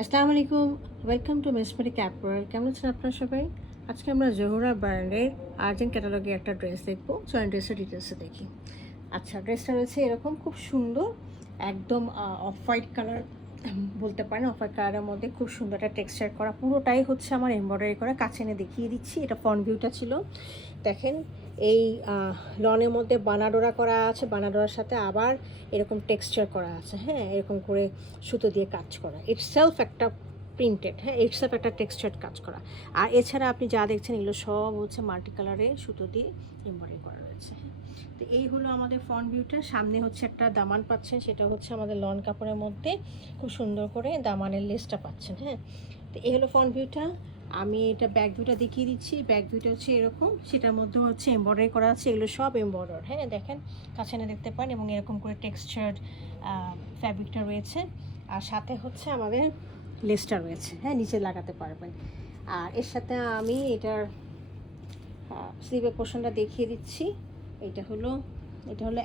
আসসালামু আলাইকুম, welcome to মেসমেরিক apparel. কেমন আছেন আপনারা সবাই? আজকে আমরা জোহরা ব্র্যান্ডের আর্জেন্ট ক্যাটালগে একটা ড্রেস দেখবো। চলেন ড্রেসের ডিটেলসে দেখি। আচ্ছা, ড্রেসটা রয়েছে এরকম, খুব সুন্দর, একদম অফ হোয়াইট কালার বলতে পারেন। অফ হোয়াইট কালারের মধ্যে খুব সুন্দর একটা টেক্সচার করা, পুরোটাই হচ্ছে আমার এমব্রয়ডারি করা। কাছে এনে দেখিয়ে দিচ্ছি, এটা ফ্রন্ট ভিউটা ছিল। দেখেন, এই লনের মধ্যে বানাডোরা করা আছে, বানাডোরার সাথে আবার এরকম টেক্সচার করা আছে। হ্যাঁ, এরকম করে সুতো দিয়ে কাজ করা, ইটসেলফ একটা প্রিন্টেড, হ্যাঁ ইটসেলফ একটা টেক্সচার কাজ করা। আর এছাড়া আপনি যা দেখছেন এগুলো সব হচ্ছে মাল্টি কালারে সুতো দিয়ে এমব্রয়ডারি করা রয়েছে। তো এই হলো আমাদের ফ্রন্ট ভিউটা। সামনে হচ্ছে একটা দামান পাচ্ছেন, সেটা হচ্ছে আমাদের লন কাপড়ের মধ্যে খুব সুন্দর করে দামানের লেসটা পাচ্ছেন। হ্যাঁ, তো এই হলো ফ্রন্ট ভিউটা। আমি এটা ব্যাক ভিউটা দেখিয়ে দিচ্ছি। ব্যাক ভিউটা হচ্ছে এরকম, সেটার মধ্যে হচ্ছে এমব্রয়ডারি করা আছে, এগুলো সব এমব্রয়ডার। হ্যাঁ দেখেন, কাছে না দেখতে পান, এবং এরকম করে টেক্সচার্ড ফ্যাব্রিকটা রয়েছে। আর সাথে হচ্ছে আমাদের লেসটা রয়েছে, হ্যাঁ নিচে লাগাতে পারবেন। আর এর সাথে আমি এটার স্লিভের পোর্শনটা দেখিয়ে দিচ্ছি। এটা হলো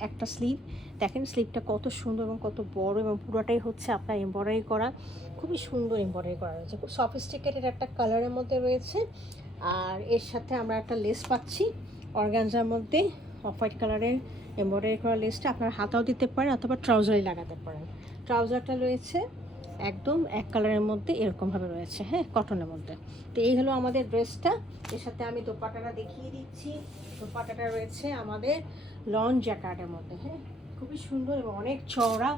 একটা স্লিভ। দেখেন স্লিভটা কত সুন্দর এবং কত বড়, এবং পুরোটাই হচ্ছে আপনার এমব্রয়ডারি করা, খুবই সুন্দর এমব্রয়ডারি করা রয়েছে, খুব সফিস্টিকেটেড একটা কালারের মধ্যে রয়েছে। আর এর সাথে আমরা একটা লেস পাচ্ছি অর্গানজার মধ্যে, অফ হোয়াইট কালারের এমব্রয়ডারি করা লেসটা আপনার হাতাও দিতে পারেন অথবা ট্রাউজারই লাগাতে পারেন। ট্রাউজারটা রয়েছে একদম এক কালারের মধ্যে এরকমভাবে রয়েছে, হ্যাঁ কটনের মধ্যে। তো এই হলো আমাদের ড্রেসটা। এর সাথে আমি দোপাট্টাটা দেখিয়ে দিচ্ছি। দোপাট্টাটা রয়েছে আমাদের লন জ্যাকার্ডের মধ্যে, হ্যাঁ খুবই সুন্দর এবং অনেক চওড়া।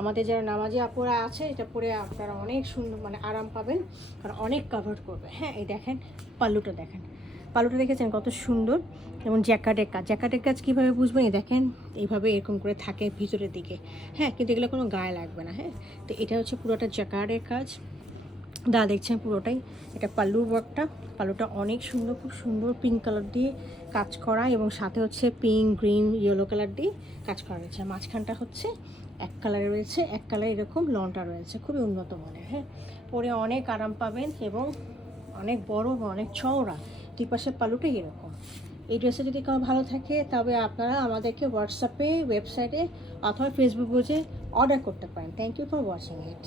আমাদের যারা নামাজি আপুরা আছে, এটা পরে আপনারা অনেক সুন্দর মানে আরাম পাবেন, কারণ অনেক কভার করবে। হ্যাঁ এই দেখেন পাল্লুটা, দেখেন পাল্লুটা দেখেছেন কত সুন্দর, এবং জ্যাকার্ডের কাজ কীভাবে বুঝবেন? এই দেখেন এইভাবে এরকম করে থাকে ভিতরের দিকে। হ্যাঁ, কিন্তু এগুলো কোনো গায়ে লাগবে না। হ্যাঁ, তো এটা হচ্ছে পুরোটা জ্যাকার্ডের কাজ, দেখছেন পুরোটাই। এটা পাল্লুর ওয়ার্কটা, পাল্লুটা অনেক সুন্দর, খুব সুন্দর পিঙ্ক কালার দিয়ে কাজ করা, এবং সাথে হচ্ছে পিঙ্ক, গ্রিন, ইয়েলো কালার দিয়ে কাজ করা রয়েছে। মাঝখানটা হচ্ছে এক কালারে রয়েছে, এক কালার এরকম লনটা রয়েছে, খুবই উন্নত মানের। হ্যাঁ, পরে অনেক আরাম পাবেন এবং অনেক বড় এবং অনেক চওড়া। দুই পাশের পাল্লুটাই এরকম। এই ড্রেসে যদি কারো ভালো থাকে, তবে আপনারা আমাদেরকে হোয়াটসঅ্যাপে, ওয়েবসাইটে অথবা ফেসবুক পেজে অর্ডার করতে পারেন। Thank you for watching it.